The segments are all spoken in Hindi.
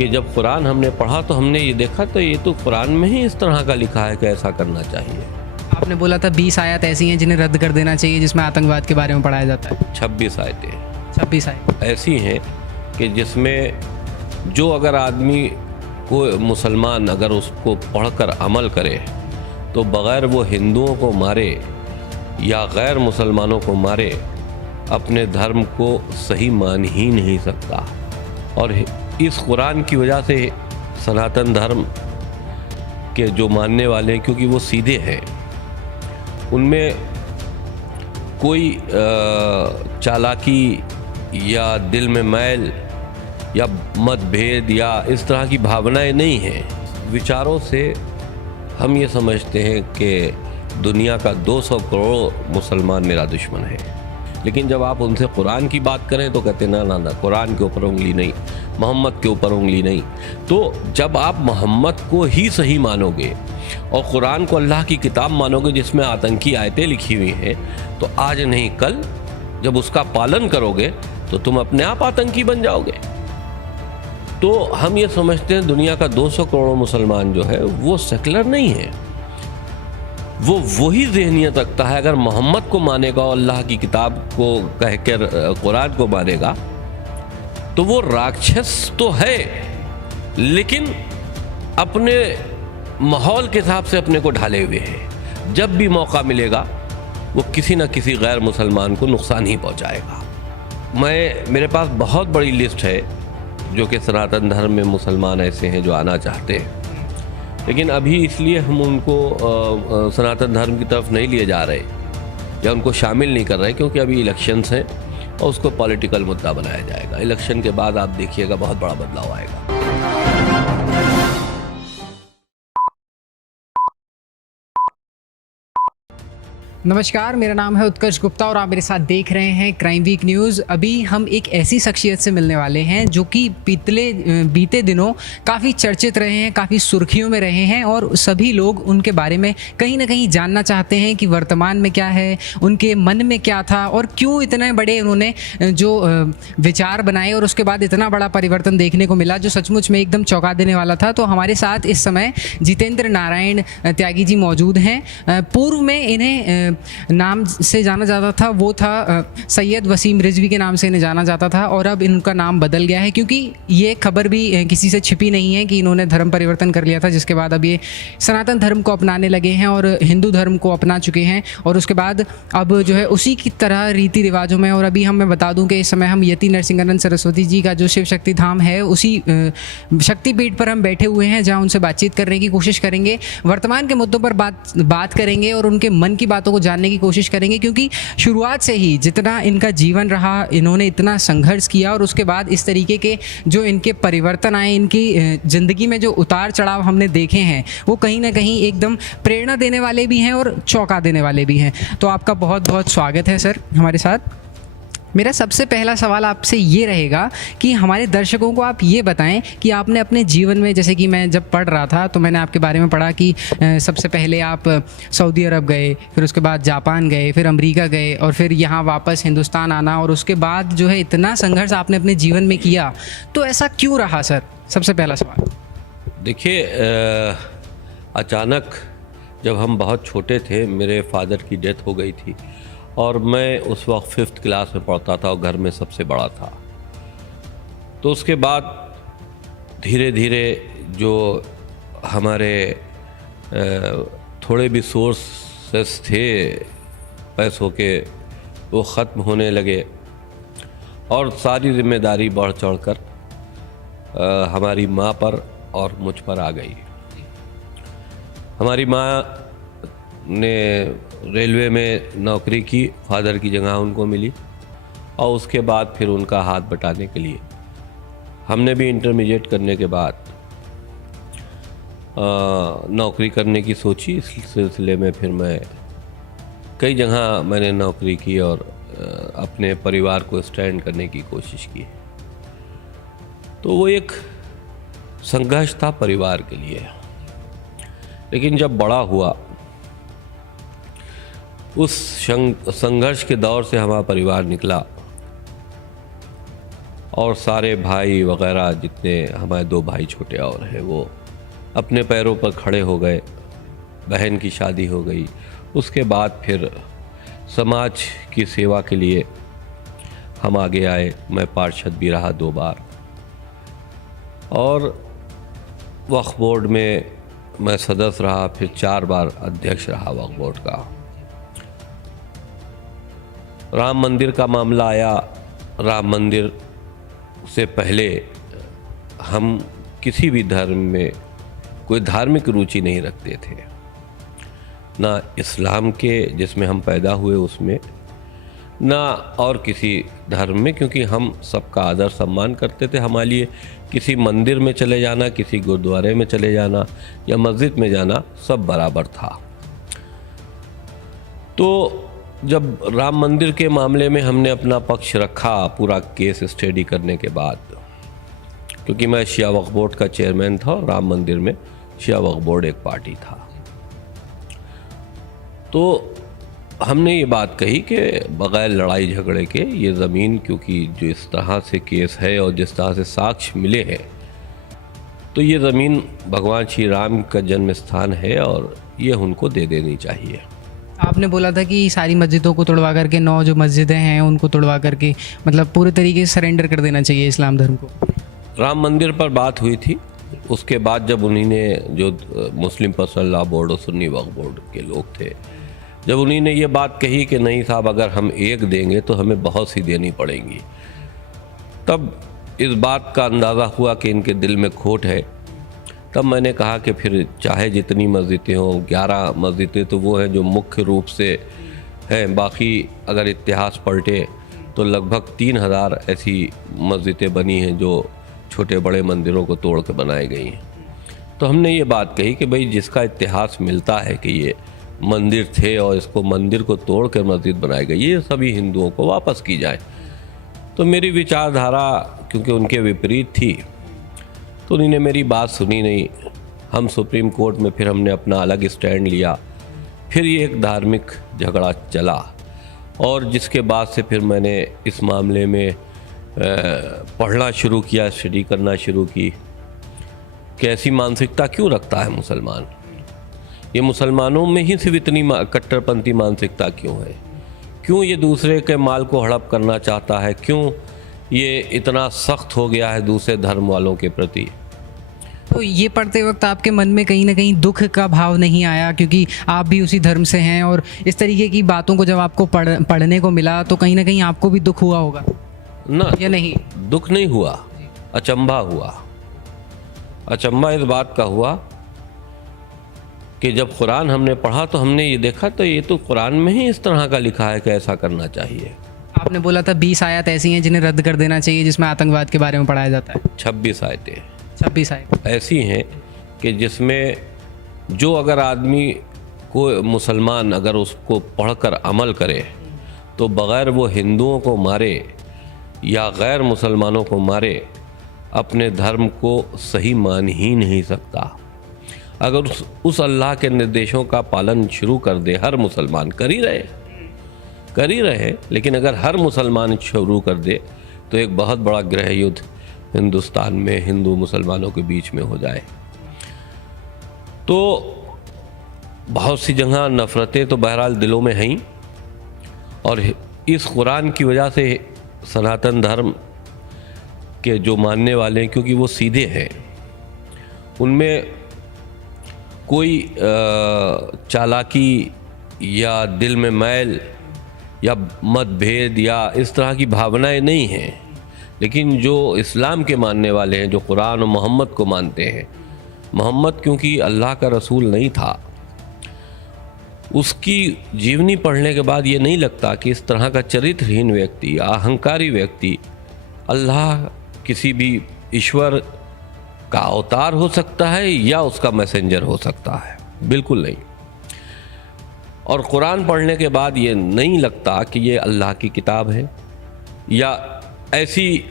कि जब कुरान हमने पढ़ा तो हमने ये देखा तो ये तो कुरान में ही इस तरह का लिखा है कि ऐसा करना चाहिए। आपने बोला था 20 आयत ऐसी हैं जिन्हें रद्द कर देना चाहिए जिसमें आतंकवाद के बारे में पढ़ाया जाता है। 26 आयतें 26 आयत ऐसी हैं कि जिसमें जो अगर आदमी को मुसलमान अगर उसको पढ़कर अमल करे तो बग़ैर वो हिंदुओं को मारे या गैर मुसलमानों को मारे अपने धर्म को सही मान ही नहीं सकता। और इस कुरान की वजह से सनातन धर्म के जो मानने वाले हैं, क्योंकि वो सीधे हैं, उनमें कोई चालाकी या दिल में मैल या मतभेद या इस तरह की भावनाएं नहीं हैं। विचारों से हम ये समझते हैं कि दुनिया का 200 करोड़ मुसलमान मेरा दुश्मन है, लेकिन जब आप उनसे कुरान की बात करें तो कहते ना ना ना, कुरान के ऊपर उंगली नहीं, मोहम्मद के ऊपर उंगली नहीं। तो जब आप मोहम्मद को ही सही मानोगे और कुरान को अल्लाह की किताब मानोगे जिसमें आतंकी आयतें लिखी हुई हैं, तो आज नहीं कल जब उसका पालन करोगे तो तुम अपने आप आतंकी बन जाओगे। तो हम ये समझते हैं दुनिया का 200 करोड़ मुसलमान जो है वो सेकुलर नहीं है, वो वही ज़हनियत रखता है। अगर मोहम्मद को मानेगा और अल्लाह की किताब को कह कर कुरान को मानेगा तो वो राक्षस तो है, लेकिन अपने माहौल के हिसाब से अपने को ढाले हुए है। जब भी मौका मिलेगा वो किसी न किसी गैर मुसलमान को नुकसान ही पहुंचाएगा। मेरे पास बहुत बड़ी लिस्ट है जो कि सनातन धर्म में मुसलमान ऐसे हैं जो आना चाहते हैं, लेकिन अभी इसलिए हम उनको सनातन धर्म की तरफ नहीं लिए जा रहे या उनको शामिल नहीं कर रहे क्योंकि अभी इलेक्शंस हैं और उसको पॉलिटिकल मुद्दा बनाया जाएगा। इलेक्शन के बाद आप देखिएगा बहुत बड़ा बदलाव आएगा। नमस्कार, मेरा नाम है उत्कर्ष गुप्ता और आप मेरे साथ देख रहे हैं क्राइम वीक न्यूज़। अभी हम एक ऐसी शख्सियत से मिलने वाले हैं जो कि बीते दिनों काफ़ी चर्चित रहे हैं, काफ़ी सुर्खियों में रहे हैं और सभी लोग उनके बारे में कहीं ना कहीं जानना चाहते हैं कि वर्तमान में क्या है, उनके मन में क्या था और क्यों इतने बड़े उन्होंने जो विचार बनाए और उसके बाद इतना बड़ा परिवर्तन देखने को मिला जो सचमुच में एकदम चौंका देने वाला था। तो हमारे साथ इस समय जितेंद्र नारायण त्यागी जी मौजूद हैं। पूर्व में इन्हें नाम से जाना जाता था, वो था सैयद वसीम रिजवी के नाम से इन्हें जाना जाता था और अब इनका नाम बदल गया है क्योंकि ये खबर भी किसी से छिपी नहीं है कि इन्होंने धर्म परिवर्तन कर लिया था, जिसके बाद अब ये सनातन धर्म को अपनाने लगे हैं और हिंदू धर्म को अपना चुके हैं और उसके बाद अब जो है उसी की तरह रीति रिवाजों में। और अभी मैं बता दूं कि इस समय हम यति नरसिंहानंद सरस्वती जी का जो शिव शक्ति धाम है उसी शक्तिपीठ पर हम बैठे हुए हैं, जहाँ उनसे बातचीत करने की कोशिश करेंगे, वर्तमान के मुद्दों पर बात करेंगे और उनके मन की बातों को जानने की कोशिश करेंगे क्योंकि शुरुआत से ही जितना इनका जीवन रहा, इन्होंने इतना संघर्ष किया और उसके बाद इस तरीके के जो इनके परिवर्तन आए, इनकी ज़िंदगी में जो उतार चढ़ाव हमने देखे हैं वो कहीं ना कहीं एकदम प्रेरणा देने वाले भी हैं और चौंका देने वाले भी हैं। तो आपका बहुत बहुत स्वागत है सर हमारे साथ। मेरा सबसे पहला सवाल आपसे ये रहेगा कि हमारे दर्शकों को आप ये बताएं कि आपने अपने जीवन में, जैसे कि मैं जब पढ़ रहा था तो मैंने आपके बारे में पढ़ा कि सबसे पहले आप सऊदी अरब गए, फिर उसके बाद जापान गए, फिर अमेरिका गए और फिर यहाँ वापस हिंदुस्तान आना और उसके बाद जो है इतना संघर्ष आपने अपने जीवन में किया, तो ऐसा क्यों रहा सर? सबसे पहला सवाल। देखिए, अचानक जब हम बहुत छोटे थे मेरे फादर की डेथ हो गई थी और मैं उस वक्त 5th क्लास में पढ़ता था और घर में सबसे बड़ा था। तो उसके बाद धीरे धीरे जो हमारे थोड़े भी सोर्सेस थे पैसों के वो ख़त्म होने लगे और सारी जिम्मेदारी बढ़ चढ़ कर हमारी माँ पर और मुझ पर आ गई। हमारी माँ ने रेलवे में नौकरी की, फादर की जगह उनको मिली और उसके बाद फिर उनका हाथ बटाने के लिए हमने भी इंटरमीडिएट करने के बाद नौकरी करने की सोची। इस सिलसिले में फिर मैं कई जगह मैंने नौकरी की और अपने परिवार को स्टैंड करने की कोशिश की। तो वो एक संघर्ष था परिवार के लिए, लेकिन जब बड़ा हुआ उस संघर्ष के दौर से हमारा परिवार निकला और सारे भाई वगैरह जितने हमारे 2 भाई छोटे और हैं वो अपने पैरों पर खड़े हो गए। बहन की शादी हो गई। उसके बाद फिर समाज की सेवा के लिए हम आगे आए। मैं पार्षद भी रहा 2 बार और वक्फ बोर्ड में मैं सदस्य रहा, फिर 4 बार अध्यक्ष रहा वक्फ बोर्ड का। राम मंदिर का मामला आया। राम मंदिर से पहले हम किसी भी धर्म में कोई धार्मिक रुचि नहीं रखते थे, ना इस्लाम के जिसमें हम पैदा हुए उसमें, ना और किसी धर्म में, क्योंकि हम सबका आदर सम्मान करते थे। हमारे लिए किसी मंदिर में चले जाना, किसी गुरुद्वारे में चले जाना या मस्जिद में जाना सब बराबर था। तो जब राम मंदिर के मामले में हमने अपना पक्ष रखा पूरा केस स्टडी करने के बाद, क्योंकि मैं शिया वक्फ बोर्ड का चेयरमैन था और राम मंदिर में शिया वक्फ बोर्ड एक पार्टी था, तो हमने ये बात कही कि बग़ैर लड़ाई झगड़े के ये ज़मीन, क्योंकि जो इस तरह से केस है और जिस तरह से साक्ष्य मिले हैं, तो ये ज़मीन भगवान श्री राम का जन्म स्थान है और ये उनको दे देनी चाहिए। आपने बोला था कि सारी मस्जिदों को तोड़वा करके 9 जो मस्जिदें हैं उनको तोड़वा करके मतलब पूरे तरीके से सरेंडर कर देना चाहिए इस्लाम धर्म को। राम मंदिर पर बात हुई थी। उसके बाद जब उन्हीं ने, जो मुस्लिम पर्सनल लॉ बोर्ड और सुन्नी वक्फ बोर्ड के लोग थे, जब उन्हीं ने ये बात कही कि नहीं साहब, अगर हम एक देंगे तो हमें बहुत सी देनी पड़ेंगी, तब इस बात का अंदाज़ा हुआ कि इनके दिल में खोट है। तब मैंने कहा कि फिर चाहे जितनी मस्जिदें हों, 11 मस्जिदें तो वो हैं जो मुख्य रूप से हैं, बाकी अगर इतिहास पलटे तो लगभग 3000 ऐसी मस्जिदें बनी हैं जो छोटे बड़े मंदिरों को तोड़ के बनाई गई हैं। तो हमने ये बात कही कि भाई जिसका इतिहास मिलता है कि ये मंदिर थे और इसको मंदिर को तोड़ कर मस्जिद बनाई गई, ये सभी हिंदुओं को वापस की जाए। तो मेरी विचारधारा क्योंकि उनके विपरीत थी, तो उन्होंने मेरी बात सुनी नहीं। हम सुप्रीम कोर्ट में फिर हमने अपना अलग स्टैंड लिया। फिर ये एक धार्मिक झगड़ा चला और जिसके बाद से फिर मैंने इस मामले में पढ़ना शुरू किया, स्टडी करना शुरू की कि ऐसी मानसिकता क्यों रखता है मुसलमान, ये मुसलमानों में ही सिर्फ इतनी कट्टरपंथी मानसिकता क्यों है, क्यों ये दूसरे के माल को हड़प करना चाहता है, क्यों ये इतना सख्त हो गया है दूसरे धर्म वालों के प्रति। तो ये पढ़ते वक्त आपके मन में कहीं ना कहीं दुख का भाव नहीं आया, क्योंकि आप भी उसी धर्म से हैं और इस तरीके की बातों को जब आपको पढ़ने को मिला तो कहीं ना कहीं आपको भी दुख हुआ होगा ना? या नहीं? दुख नहीं हुआ, अचंभा हुआ। अचंभा इस बात का हुआ कि जब कुरान हमने पढ़ा तो हमने ये देखा तो ये तो कुरान में ही इस तरह का लिखा है कि ऐसा करना चाहिए। आपने बोला था 20 आयत ऐसी हैं जिन्हें रद्द कर देना चाहिए जिसमें आतंकवाद के बारे में पढ़ाया जाता है। 26 आयतें 26 आयत ऐसी हैं कि जिसमें जो अगर आदमी को मुसलमान अगर उसको पढ़कर अमल करे तो बग़ैर वो हिंदुओं को मारे या गैर मुसलमानों को मारे अपने धर्म को सही मान ही नहीं सकता। अगर उस अल्लाह के निर्देशों का पालन शुरू कर दे, हर मुसलमान कर ही रहे, लेकिन अगर हर मुसलमान शुरू कर दे तो एक बहुत बड़ा गृह युद्ध हिंदुस्तान में हिंदू मुसलमानों के बीच में हो जाए। तो बहुत सी जगह नफ़रतें तो बहरहाल दिलों में हैं और इस कुरान की वजह से सनातन धर्म के जो मानने वाले हैं, क्योंकि वो सीधे हैं, उनमें कोई चालाकी या दिल में मैल या मतभेद या इस तरह की भावनाएं नहीं हैं। लेकिन जो इस्लाम के मानने वाले हैं, जो कुरान और मोहम्मद को मानते हैं, मोहम्मद क्योंकि अल्लाह का रसूल नहीं था, उसकी जीवनी पढ़ने के बाद ये नहीं लगता कि इस तरह का चरित्रहीन व्यक्ति या अहंकारी व्यक्ति अल्लाह किसी भी ईश्वर का अवतार हो सकता है या उसका मैसेंजर हो सकता है। बिल्कुल नहीं। और कुरान पढ़ने के बाद ये नहीं लगता कि ये अल्लाह की किताब है या ऐसी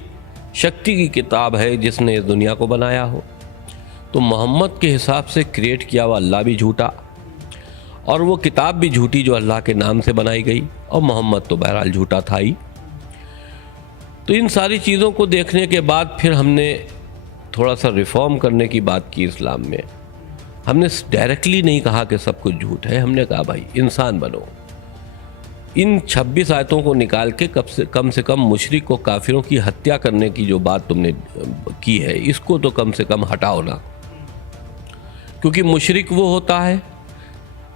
शक्ति की किताब है जिसने इस दुनिया को बनाया हो। तो मोहम्मद के हिसाब से क्रिएट किया हुआ अल्लाह भी झूठा और वो किताब भी झूठी जो अल्लाह के नाम से बनाई गई, और मोहम्मद तो बहरहाल झूठा था ही। तो इन सारी चीज़ों को देखने के बाद फिर हमने थोड़ा सा रिफॉर्म करने की बात की इस्लाम में। हमने डायरेक्टली नहीं कहा कि सब कुछ झूठ है, हमने कहा भाई इंसान बनो। इन 26 आयतों को निकाल के कम से कम मुशरिक को, काफिरों की हत्या करने की जो बात तुमने की है, इसको तो कम से कम हटाओ ना। क्योंकि मुशरिक वो होता है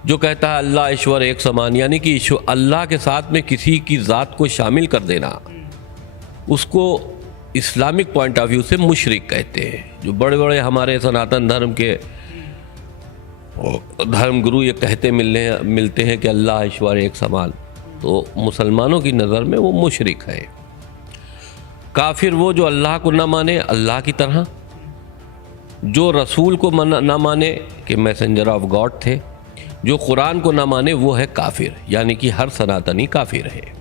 जो कहता है अल्लाह ईश्वर एक समान, यानी कि अल्लाह के साथ में किसी की ज़ात को शामिल कर देना, उसको इस्लामिक पॉइंट ऑफ व्यू से मुशरिक कहते हैं। जो बड़े बड़े हमारे सनातन धर्म के धर्म गुरु ये कहते मिलते हैं कि अल्लाह ईश्वर एक समान, तो मुसलमानों की नज़र में वो मुशरिक है। काफिर वो जो अल्लाह को ना माने अल्लाह की तरह, जो रसूल को ना माने कि मैसेंजर ऑफ गॉड थे, जो कुरान को ना माने वो है काफिर, यानी कि हर सनातनी काफिर है।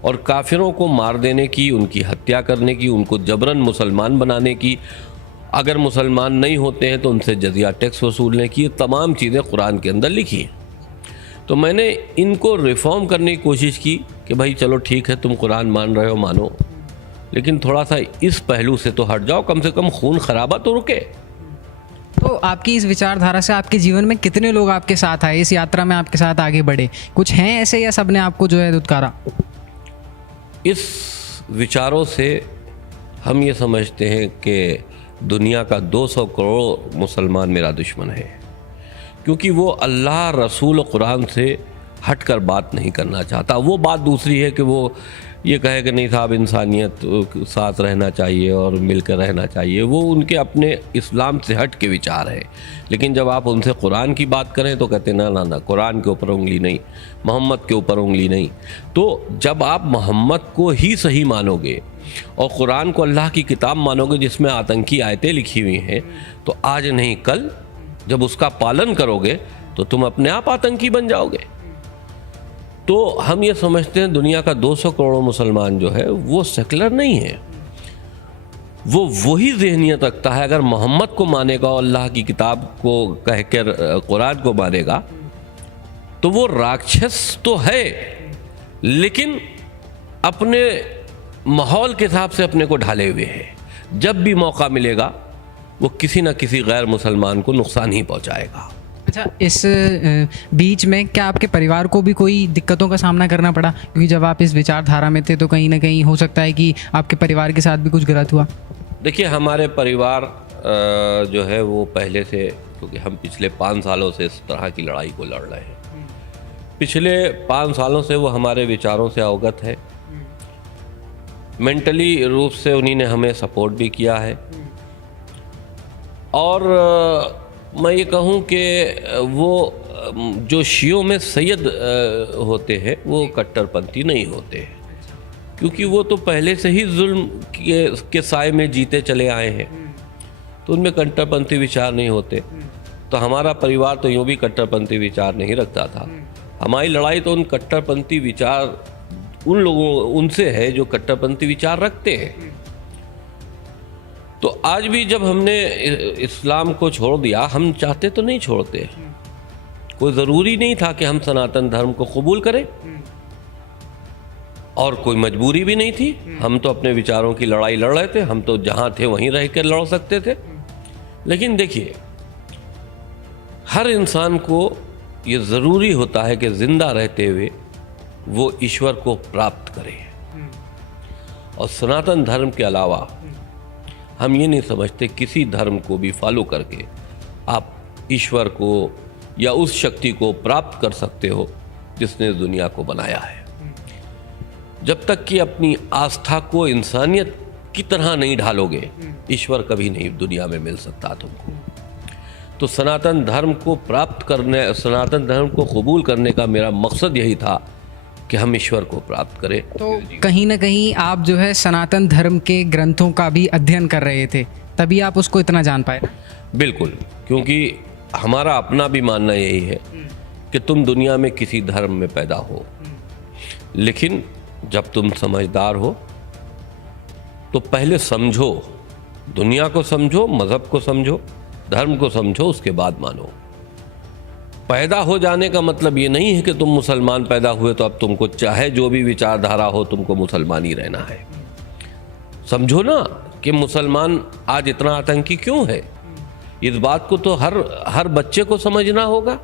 और काफिरों को मार देने की, उनकी हत्या करने की, उनको जबरन मुसलमान बनाने की, अगर मुसलमान नहीं होते हैं तो उनसे जजिया टैक्स वसूलने की, ये तमाम चीज़ें कुरान के अंदर लिखी हैं। तो मैंने इनको रिफॉर्म करने की कोशिश की कि भाई चलो ठीक है, तुम कुरान मान रहे हो मानो, लेकिन थोड़ा सा इस पहलू से तो हट जाओ, कम से कम खून खराबा तो रुके। तो आपकी इस विचारधारा से आपके जीवन में कितने लोग आपके साथ आए, इस यात्रा में आपके साथ आगे बढ़े? कुछ हैं ऐसे या सब ने आपको जो है दुत्कारा? इस विचारों से हम ये समझते हैं कि दुनिया का 200 करोड़ मुसलमान मेरा दुश्मन है, क्योंकि वो अल्लाह, रसूल और कुरान से हटकर बात नहीं करना चाहता। वो बात दूसरी है कि वो ये कहे कि नहीं साहब इंसानियत साथ रहना चाहिए और मिलकर रहना चाहिए, वो उनके अपने इस्लाम से हट के विचार है। लेकिन जब आप उनसे कुरान की बात करें तो कहते ना ना ना, कुरान के ऊपर उंगली नहीं, मोहम्मद के ऊपर उंगली नहीं। तो जब आप मोहम्मद को ही सही मानोगे और कुरान को अल्लाह की किताब मानोगे जिसमें आतंकी आयतें लिखी हुई हैं, तो आज नहीं कल जब उसका पालन करोगे तो तुम अपने आप आतंकी बन जाओगे। तो हम ये समझते हैं दुनिया का 200 करोड़ मुसलमान जो है वो सेकुलर नहीं है, वो वही ज़हनियत रखता है। अगर मोहम्मद को मानेगा और अल्लाह की किताब को कह कर कुरान को मानेगा तो वो राक्षस तो है, लेकिन अपने माहौल के हिसाब से अपने को ढाले हुए है। जब भी मौका मिलेगा वो किसी न किसी गैर मुसलमान को नुकसान ही पहुंचाएगा। अच्छा, इस बीच में क्या आपके परिवार को भी कोई दिक्कतों का सामना करना पड़ा? क्योंकि जब आप इस विचारधारा में थे तो कहीं ना कहीं हो सकता है कि आपके परिवार के साथ भी कुछ गलत हुआ। देखिए, हमारे परिवार जो है वो पहले से, क्योंकि हम पिछले 5 सालों से इस तरह की लड़ाई को लड़ रहे हैं, पिछले 5 सालों से वो हमारे विचारों से अवगत है। मेंटली रूप से उन्हीं ने हमें सपोर्ट भी किया है। और मैं ये कहूँ कि वो जो शियों में सैयद होते हैं वो कट्टरपंथी नहीं होते, क्योंकि वो तो पहले से ही जुल्म के साए में जीते चले आए हैं, तो उनमें कट्टरपंथी विचार नहीं होते। तो हमारा परिवार तो यूँ भी कट्टरपंथी विचार नहीं रखता था। हमारी लड़ाई तो उन कट्टरपंथी विचार उन लोगों उनसे है जो कट्टरपंथी विचार रखते हैं। तो आज भी जब हमने इस्लाम को छोड़ दिया, हम चाहते तो नहीं छोड़ते, कोई ज़रूरी नहीं था कि हम सनातन धर्म को कबूल करें और कोई मजबूरी भी नहीं थी। हम तो अपने विचारों की लड़ाई लड़ रहे थे, हम तो जहाँ थे वहीं रह कर लड़ सकते थे। लेकिन देखिए, हर इंसान को ये ज़रूरी होता है कि ज़िंदा रहते हुए वो ईश्वर को प्राप्त करे, और सनातन धर्म के अलावा हम ये नहीं समझते किसी धर्म को भी फॉलो करके आप ईश्वर को या उस शक्ति को प्राप्त कर सकते हो जिसने इस दुनिया को बनाया है। जब तक कि अपनी आस्था को इंसानियत की तरह नहीं ढालोगे, ईश्वर कभी नहीं दुनिया में मिल सकता तुमको। तो सनातन धर्म को प्राप्त करने, सनातन धर्म को कबूल करने का मेरा मकसद यही था कि हम ईश्वर को प्राप्त करें। तो कहीं ना कहीं आप जो है सनातन धर्म के ग्रंथों का भी अध्ययन कर रहे थे, तभी आप उसको इतना जान पाए। बिल्कुल, क्योंकि हमारा अपना भी मानना यही है कि तुम दुनिया में किसी धर्म में पैदा हो, लेकिन जब तुम समझदार हो तो पहले समझो, दुनिया को समझो, मज़हब को समझो, धर्म को समझो, उसके बाद मानो। पैदा हो जाने का मतलब ये नहीं है कि तुम मुसलमान पैदा हुए तो अब तुमको चाहे जो भी विचारधारा हो तुमको मुसलमान ही रहना है। समझो ना कि मुसलमान आज इतना आतंकी क्यों है। इस बात को तो हर बच्चे को समझना होगा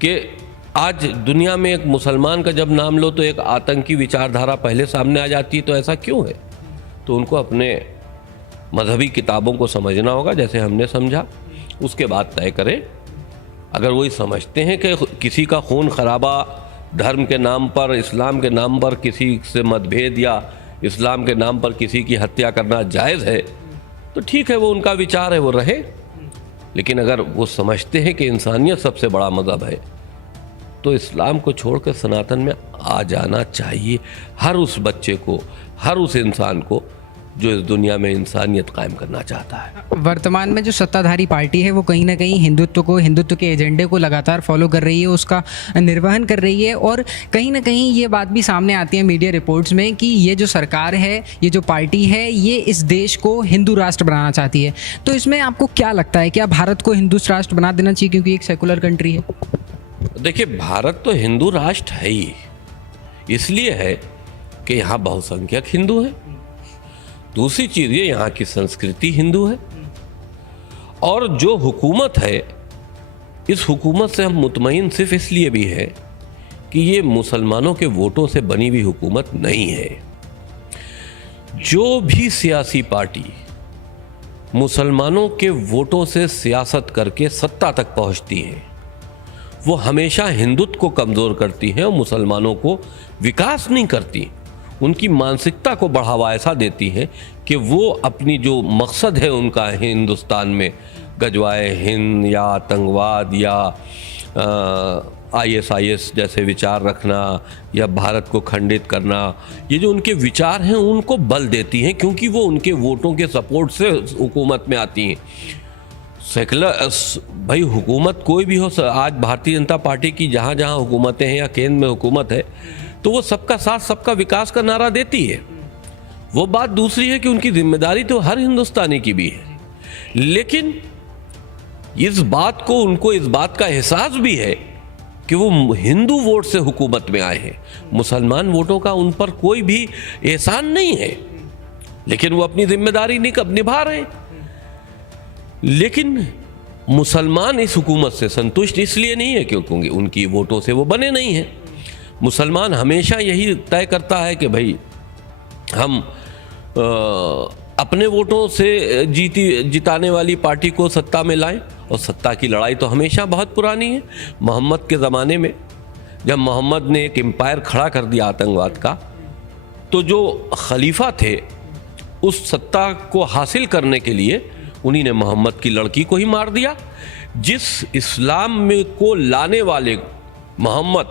कि आज दुनिया में एक मुसलमान का जब नाम लो तो एक आतंकी विचारधारा पहले सामने आ जाती है। तो ऐसा क्यों है? तो उनको अपने मजहबी किताबों को समझना होगा, जैसे हमने समझा, उसके बाद तय करें। अगर वही समझते हैं कि किसी का खून खराबा धर्म के नाम पर, इस्लाम के नाम पर किसी से मतभेद या इस्लाम के नाम पर किसी की हत्या करना जायज़ है, तो ठीक है, वो उनका विचार है, वो रहे। लेकिन अगर वो समझते हैं कि इंसानियत सबसे बड़ा मज़हब है, तो इस्लाम को छोड़कर सनातन में आ जाना चाहिए हर उस बच्चे को, हर उस इंसान को जो इस दुनिया में इंसानियत कायम करना चाहता है। वर्तमान में जो सत्ताधारी पार्टी है वो कहीं ना कहीं हिंदुत्व के एजेंडे को लगातार फॉलो कर रही है, उसका निर्वहन कर रही है, और कहीं ना कहीं ये बात भी सामने आती है मीडिया रिपोर्ट्स में कि ये जो सरकार है, ये जो पार्टी है, ये इस देश को हिंदू राष्ट्र बनाना चाहती है। तो इसमें आपको क्या लगता है, क्या भारत को हिंदू राष्ट्र बना देना चाहिए क्योंकि एक सेकुलर कंट्री है? देखिए, भारत तो हिंदू राष्ट्र है ही, इसलिए है कि यहाँ बहुसंख्यक हिंदू हैं। दूसरी चीज़ ये, यहाँ की संस्कृति हिंदू है, और जो हुकूमत है, इस हुकूमत से हम मुतमईन सिर्फ इसलिए भी है कि ये मुसलमानों के वोटों से बनी हुई हुकूमत नहीं है। जो भी सियासी पार्टी मुसलमानों के वोटों से सियासत करके सत्ता तक पहुंचती है, वो हमेशा हिंदुत्व को कमज़ोर करती है और मुसलमानों को विकास नहीं करती। उनकी मानसिकता को बढ़ावा ऐसा देती है कि वो अपनी जो मकसद है उनका हिंदुस्तान में, गजवाए हिंद या आतंकवाद या ISIS जैसे विचार रखना या भारत को खंडित करना, ये जो उनके विचार हैं उनको बल देती हैं, क्योंकि वो उनके वोटों के सपोर्ट से हुकूमत में आती हैं। सेकुलर भाई, हुकूमत कोई भी हो, आज भारतीय जनता पार्टी की जहाँ जहाँ हुकूमतें हैं या केंद्र में हुकूमत है, तो वो सबका साथ सबका विकास का नारा देती है। वो बात दूसरी है कि उनकी जिम्मेदारी तो हर हिंदुस्तानी की भी है, लेकिन इस बात को, उनको इस बात का एहसास भी है कि वो हिंदू वोट से हुकूमत में आए हैं। मुसलमान वोटों का उन पर कोई भी एहसान नहीं है, लेकिन वो अपनी जिम्मेदारी निभा रहे हैं। लेकिन मुसलमान इस हुकूमत से संतुष्ट इसलिए नहीं है क्योंकि उनकी वोटों से वो बने नहीं हैं। मुसलमान हमेशा यही तय करता है कि भाई हम अपने वोटों से जिताने वाली पार्टी को सत्ता में लाएं, और सत्ता की लड़ाई तो हमेशा बहुत पुरानी है। मोहम्मद के ज़माने में जब मोहम्मद ने एक एम्पायर खड़ा कर दिया आतंकवाद का, तो जो खलीफा थे उस सत्ता को हासिल करने के लिए उन्हीं ने मोहम्मद की लड़की को ही मार दिया। जिस इस्लाम में को लाने वाले मोहम्मद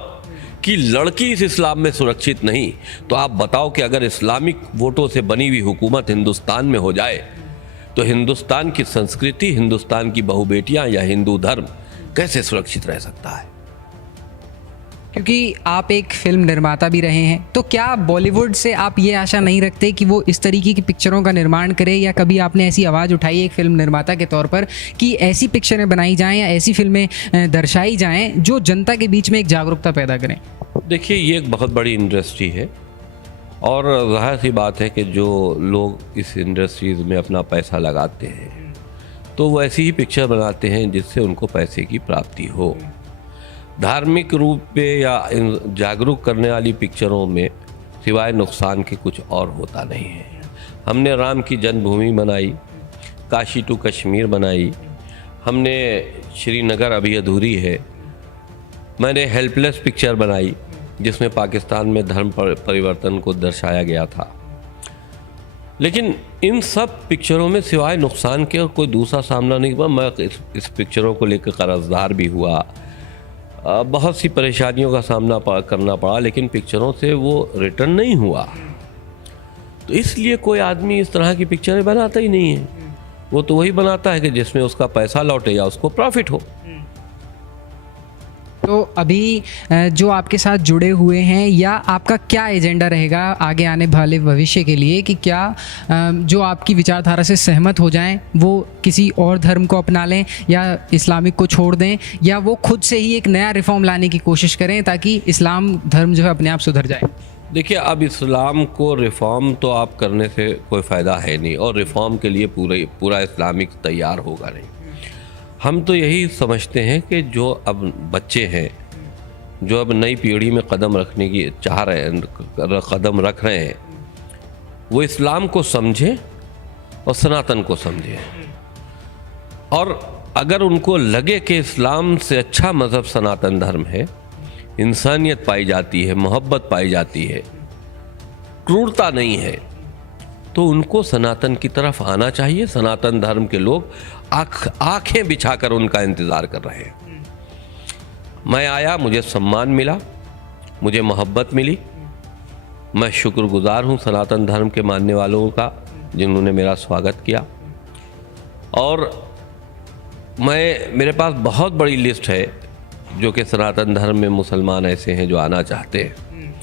की लड़की इस इस्लाम में सुरक्षित नहीं, तो आप बताओ कि अगर इस्लामिक वोटों से बनी हुई हुकूमत हिंदुस्तान में हो जाए तो हिंदुस्तान की संस्कृति, हिंदुस्तान की बहु बेटियां या हिंदू धर्म कैसे सुरक्षित रह सकता है? क्योंकि आप एक फिल्म निर्माता भी रहे हैं, तो क्या बॉलीवुड से आप ये आशा नहीं रखते कि वो इस तरीके की पिक्चरों का निर्माण करे, या कभी आपने ऐसी आवाज़ उठाई एक फिल्म निर्माता के तौर पर कि ऐसी पिक्चरें बनाई जाएं या ऐसी फिल्में दर्शाई जाएं जो जनता के बीच में एक जागरूकता पैदा करें? देखिए, ये एक बहुत बड़ी इंडस्ट्री है, और ज़ाहिर सी बात है कि जो लोग इस इंडस्ट्रीज़ में अपना पैसा लगाते हैं तो वो ऐसी ही पिक्चर बनाते हैं जिससे उनको पैसे की प्राप्ति हो। धार्मिक रूप पे या जागरूक करने वाली पिक्चरों में सिवाय नुकसान के कुछ और होता नहीं है। हमने राम की जन्मभूमि बनाई, काशी टू कश्मीर बनाई, हमने श्रीनगर अभी अधूरी है, मैंने हेल्पलेस पिक्चर बनाई जिसमें पाकिस्तान में धर्म परिवर्तन को दर्शाया गया था। लेकिन इन सब पिक्चरों में सिवाय नुकसान के कोई दूसरा सामना नहीं हुआ। मैं इस पिक्चरों को लेकर कर्जदार भी हुआ, बहुत सी परेशानियों का सामना करना पड़ा, लेकिन पिक्चरों से वो रिटर्न नहीं हुआ। तो इसलिए कोई आदमी इस तरह की पिक्चरें बनाता ही नहीं है। वो तो वही बनाता है कि जिसमें उसका पैसा लौटे या उसको प्रॉफिट हो। तो अभी जो आपके साथ जुड़े हुए हैं, या आपका क्या एजेंडा रहेगा आगे आने वाले भविष्य के लिए, कि क्या जो आपकी विचारधारा से सहमत हो जाएं वो किसी और धर्म को अपना लें या इस्लामिक को छोड़ दें, या वो खुद से ही एक नया रिफॉर्म लाने की कोशिश करें ताकि इस्लाम धर्म जो है अपने आप सुधर जाए? देखिए, अब इस्लाम को रिफ़ॉर्म तो आप करने से कोई फ़ायदा है नहीं, और रिफ़ॉर्म के लिए पूरा इस्लामिक तैयार होगा नहीं। हम तो यही समझते हैं कि जो अब बच्चे हैं, जो अब नई पीढ़ी में कदम रखने की चाह रहे हैं, कदम रख रहे हैं, वो इस्लाम को समझें और सनातन को समझें। और अगर उनको लगे कि इस्लाम से अच्छा मज़हब सनातन धर्म है, इंसानियत पाई जाती है, मोहब्बत पाई जाती है, क्रूरता नहीं है, तो उनको सनातन की तरफ आना चाहिए। सनातन धर्म के लोग आंखें बिछाकर उनका इंतज़ार कर रहे हैं। मैं आया, मुझे सम्मान मिला, मुझे मोहब्बत मिली। मैं शुक्रगुजार हूँ सनातन धर्म के मानने वालों का, जिन्होंने मेरा स्वागत किया। और मेरे पास बहुत बड़ी लिस्ट है जो कि सनातन धर्म में मुसलमान ऐसे हैं जो आना चाहते हैं,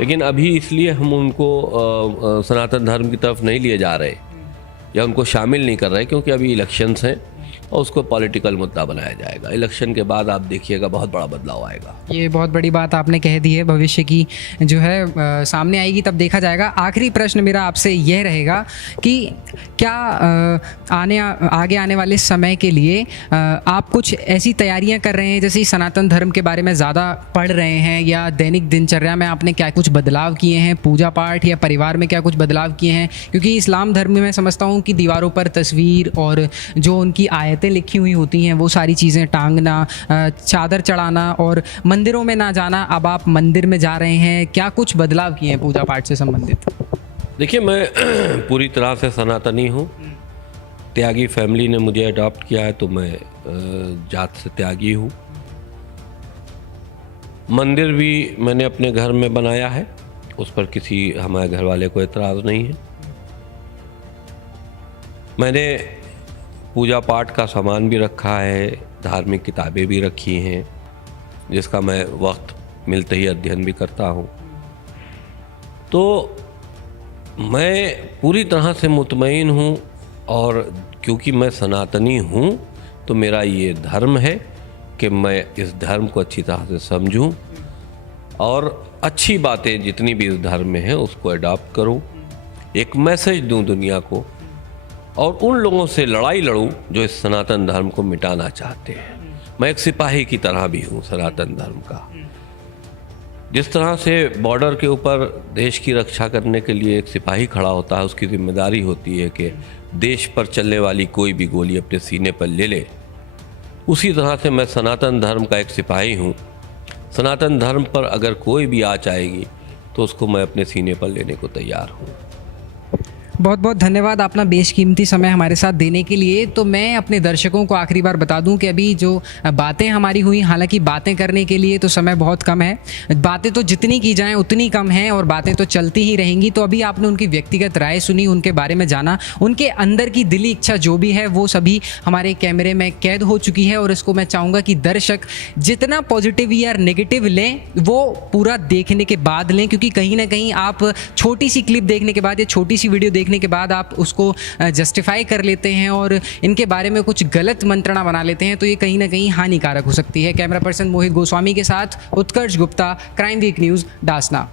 लेकिन अभी इसलिए हम उनको सनातन धर्म की तरफ नहीं लिए जा रहे या उनको शामिल नहीं कर रहे क्योंकि अभी इलेक्शंस हैं और उसको पॉलिटिकल मुद्दा बनाया जाएगा। इलेक्शन के बाद आप देखिएगा बहुत बड़ा बदलाव आएगा। ये बहुत बड़ी बात आपने कह दी है, भविष्य की जो है सामने आएगी, तब देखा जाएगा। आखिरी प्रश्न मेरा आपसे यह रहेगा कि क्या आगे आने वाले समय के लिए आप कुछ ऐसी तैयारियां कर रहे हैं, जैसे सनातन धर्म के बारे में ज़्यादा पढ़ रहे हैं, या दैनिक दिनचर्या में आपने क्या कुछ बदलाव किए हैं, पूजा पाठ या परिवार में क्या कुछ बदलाव किए हैं? क्योंकि इस्लाम धर्म में मैं समझता हूँ कि दीवारों पर तस्वीर और जो उनकी आयतें लिखी हुई होती हैं वो सारी चीज़ें टांगना, चादर चढ़ाना और मंदिरों में ना जाना, अब आप मंदिर में जा रहे हैं, क्या कुछ बदलाव किए हैं पूजा पाठ से संबंधित? देखिए, मैं पूरी तरह से सनातनी हूँ। त्यागी फैमिली ने मुझे अडॉप्ट किया है, तो मैं जात से त्यागी हूँ। मंदिर भी मैंने अपने घर में बनाया है, उस पर किसी हमारे घर वाले को एतराज़ नहीं है। मैंने पूजा पाठ का सामान भी रखा है, धार्मिक किताबें भी रखी हैं, जिसका मैं वक्त मिलते ही अध्ययन भी करता हूँ। तो मैं पूरी तरह से मुतमईन हूँ, और क्योंकि मैं सनातनी हूँ तो मेरा ये धर्म है कि मैं इस धर्म को अच्छी तरह से समझूं और अच्छी बातें जितनी भी इस धर्म में हैं उसको अडॉप्ट करूं, एक मैसेज दूं दुनिया को, और उन लोगों से लड़ाई लड़ूं जो इस सनातन धर्म को मिटाना चाहते हैं। मैं एक सिपाही की तरह भी हूँ सनातन धर्म का। जिस तरह से बॉर्डर के ऊपर देश की रक्षा करने के लिए एक सिपाही खड़ा होता है, उसकी जिम्मेदारी होती है कि देश पर चलने वाली कोई भी गोली अपने सीने पर ले ले, उसी तरह से मैं सनातन धर्म का एक सिपाही हूँ। सनातन धर्म पर अगर कोई भी आँच आएगी तो उसको मैं अपने सीने पर लेने को तैयार हूँ। बहुत बहुत धन्यवाद अपना बेशकीमती समय हमारे साथ देने के लिए। तो मैं अपने दर्शकों को आखिरी बार बता दूं कि अभी जो बातें हमारी हुई, हालांकि बातें करने के लिए तो समय बहुत कम है, बातें तो जितनी की जाएं उतनी कम है और बातें तो चलती ही रहेंगी। तो अभी आपने उनकी व्यक्तिगत राय सुनी, उनके बारे में जाना, उनके अंदर की दिली इच्छा जो भी है वो सभी हमारे कैमरे में कैद हो चुकी है। और इसको मैं चाहूँगा कि दर्शक जितना पॉजिटिव या नेगेटिव लें वो पूरा देखने के बाद लें, क्योंकि कहीं ना कहीं आप छोटी सी क्लिप देखने के बाद या छोटी सी वीडियो देखने के बाद आप उसको जस्टिफाई कर लेते हैं और इनके बारे में कुछ गलत मंत्रणा बना लेते हैं, तो ये कहीं ना कहीं हानिकारक हो सकती है। कैमरा पर्सन मोहित गोस्वामी के साथ Utkarsh Gupta, crime week news, Dasna.